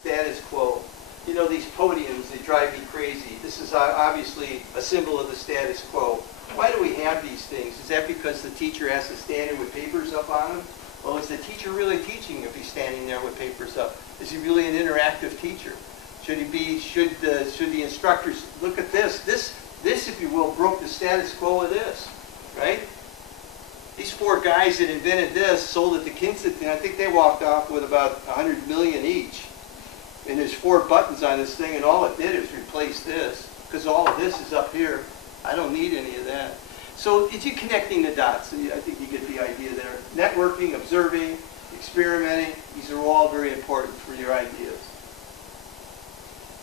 Status quo. You know, these podiums, they drive me crazy. This is obviously a symbol of the status quo. Why do we have these things? Is that because the teacher has to stand there with papers up on him? Well, is the teacher really teaching if he's standing there with papers up? Is he really an interactive teacher? Should he be, should the instructors look at this? This, if you will, broke the status quo of this, right? These four guys that invented this, sold it to Kinston, and I think they walked off with about 100 million each. And there's 4 buttons on this thing, and all it did is replace this, because all of this is up here. I don't need any of that. So it's you connecting the dots. I think you get the idea there. Networking, observing, experimenting, these are all very important for your ideas.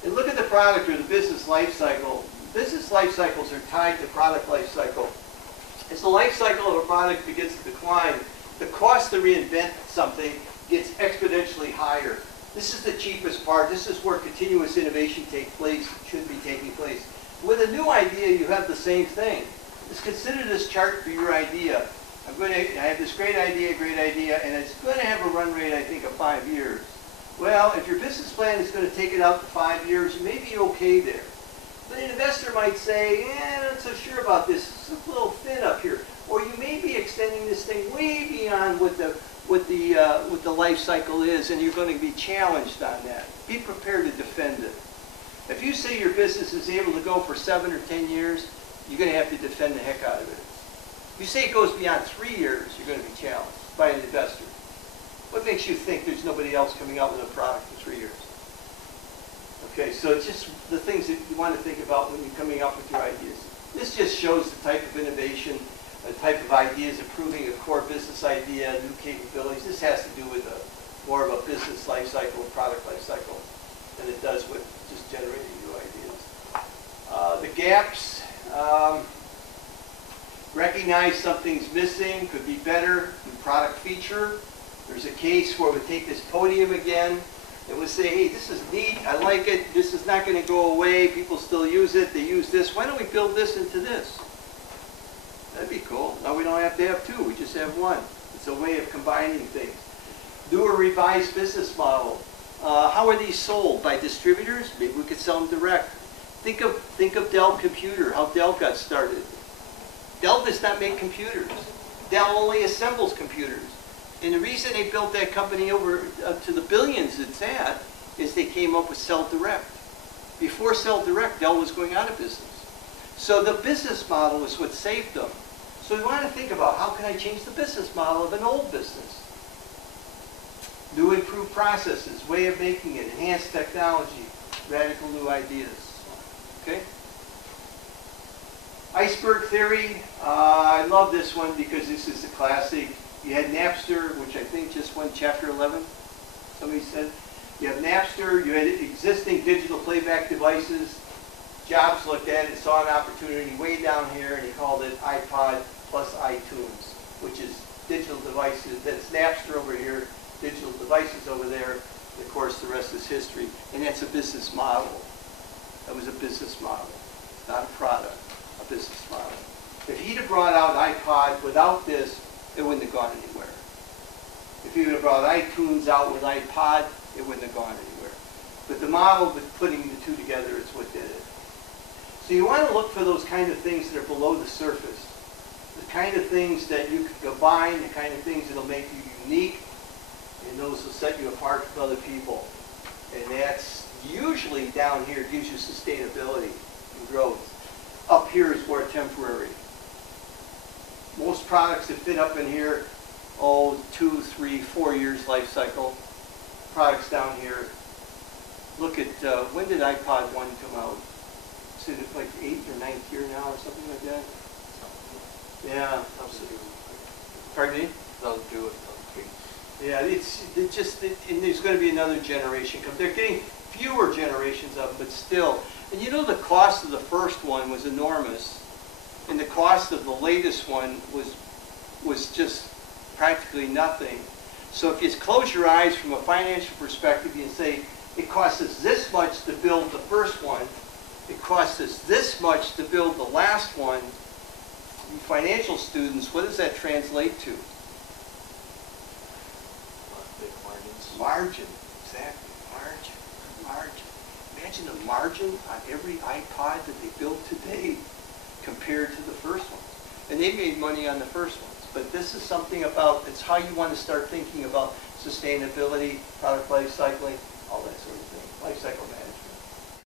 And look at the product or the business life cycle. Business life cycles are tied to product life cycle. As the life cycle of a product begins to decline, the cost to reinvent something gets exponentially higher. This is the cheapest part. This is where continuous innovation should be taking place. With a new idea, you have the same thing. Just consider this chart for your idea. I have this great idea, and it's going to have a run rate, I think, of 5 years. Well, if your business plan is going to take it out to 5 years, you may be okay there. But an investor might say, I'm not so sure about this. It's a little thin up here. Or you may be extending this thing way beyond what the life cycle is, and you're going to be challenged on that. Be prepared to defend it. If you say your business is able to go for 7 or 10 years, you're going to have to defend the heck out of it. If you say it goes beyond 3 years, you're going to be challenged by an investor. What makes you think there's nobody else coming out with a product in 3 years? Okay, so it's just the things that you want to think about when you're coming up with your ideas. This just shows the type of innovation, the type of ideas, improving a core business idea, new capabilities. This has to do with more of a business life cycle, product life cycle, than it does with just generating new ideas. The gaps, recognize something's missing, could be better, new product feature. There's a case where we take this podium again, and we say, hey, this is neat, I like it, this is not going to go away, people still use it, they use this, why don't we build this into this? That'd be cool. Now we don't have to have 2, we just have 1. It's a way of combining things. Do a revised business model. How are these sold? By distributors? Maybe we could sell them direct. Think of Dell Computer, how Dell got started. Dell does not make computers. Dell only assembles computers. And the reason they built that company over to the billions it's at is they came up with Sell Direct. Before Sell Direct, Dell was going out of business. So the business model is what saved them. So we want to think about how can I change the business model of an old business? New improved processes, way of making it, enhanced technology, radical new ideas. Okay? Iceberg theory, I love this one because this is a classic. You had Napster, which I think just went chapter 11, somebody said. You have Napster, you had existing digital playback devices. Jobs looked at it, saw an opportunity way down here, and he called it iPod plus iTunes, which is digital devices. That's Napster over here, digital devices over there. And of course, the rest is history. And that's a business model. That was a business model, not a product, a business model. If he'd have brought out iPod without this, it wouldn't have gone anywhere. If he would have brought iTunes out with iPod, it wouldn't have gone anywhere. But the model with putting the 2 together is what did it. So you want to look for those kind of things that are below the surface. The kind of things that you can combine, the kind of things that will make you unique, and those will set you apart from other people. And that's usually down here gives you sustainability and growth. Up here is more temporary. Most products that fit up in here, 2, 3, 4 years life cycle. Products down here. Look at, when did iPod 1 come out? Is it like 8th or 9th year now or something like that? Yeah. Pardon me? They'll do it. Yeah, and there's going to be another generation. They're getting fewer generations of them, but still. And you know the cost of the first one was enormous. And the cost of the latest one was just practically nothing. So if you close your eyes from a financial perspective and say, it costs us this much to build the first one, it costs us this much to build the last one, you financial students, what does that translate to? Big margins. Margin, exactly, margin. imagine the margin on every iPod that they build today compared to the first ones. And they made money on the first ones. But this is something about, it's how you want to start thinking about sustainability, product life cycling, all that sort of thing, life cycle management.